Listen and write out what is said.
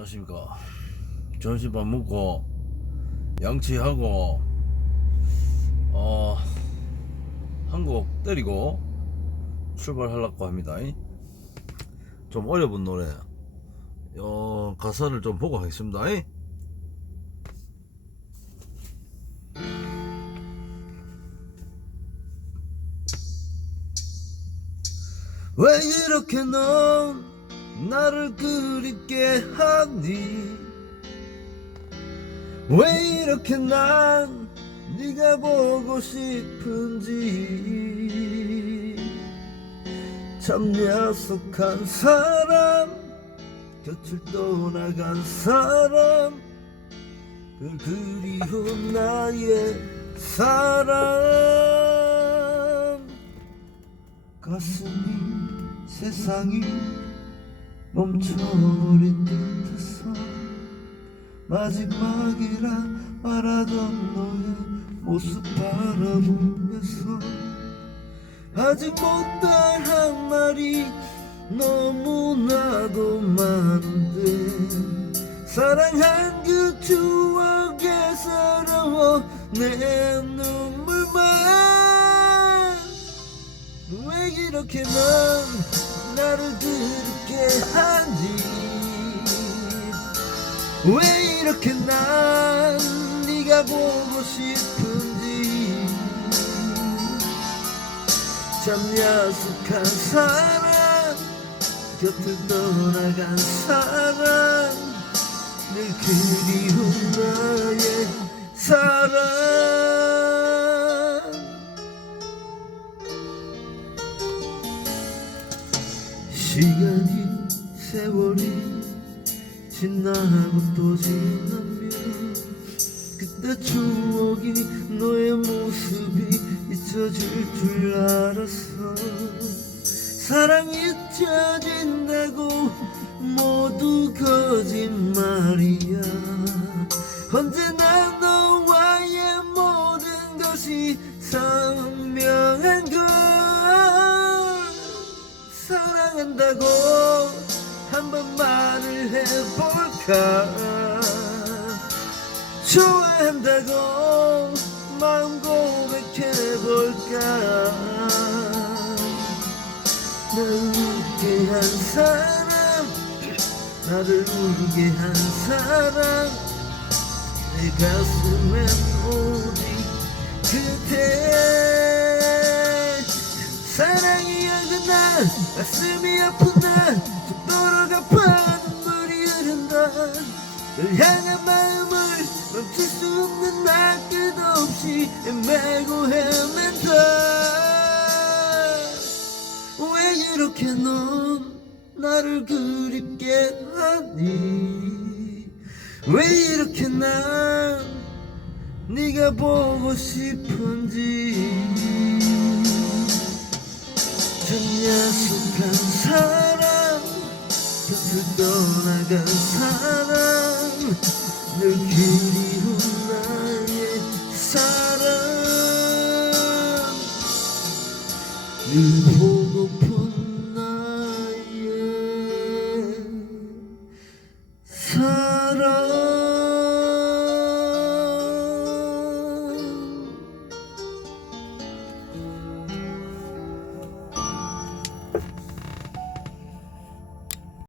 안녕하십니까. 점심밥 먹고 양치하고 어 한곡 때리고 출발하려고 합니다. 좀 어려운 노래 어, 가사를 좀 보고 하겠습니다. 왜 이렇게 넌 나를 그립게 하니? 왜 이렇게 난 네가 보고 싶은지? 참 약속한 사람 곁을 떠나간 사람 그 그리운 나의 사람. 가슴이 세상이 멈춰버린 듯해서 마지막이라 말하던 너의 모습 바라보면서 아직 못할 한 말이 너무나도 많은데 사랑한 그 추억에 서러워 내 눈물만 왜 이렇게 넌 나를 그렇게 하니 왜 이렇게 난 네가 보고 싶은지 참 약속한 사람 곁을 떠나간 사람 늘 그리운 나의 사랑 시간이 세월이 지나고 또 지나면 그때 추억이 너의 모습이 잊혀질 줄 알았어. 사랑 잊혀진다고 모두 거짓말이야. 언제나 너와의 모든 것이 선명한 걸 사랑한다고 한 번 말을 해볼까? 좋아한다고 마음 고백해볼까? 나를 울게 한 사람 나를 울게 한 사람 내 가슴엔 오직 그대. 사랑이야 그날 가슴이 아픈 날 죽도록 아파 눈물이 흐른다 널 향한 마음을 멈출 수 없는 나 끝없이 헤매고 헤맨다. 왜 이렇게 넌 나를 그립게 하니? 왜 이렇게 난 네가 보고 싶은지 약속한 사람 곁을 떠나간 사람 늘 그리운 나의 사랑. 늘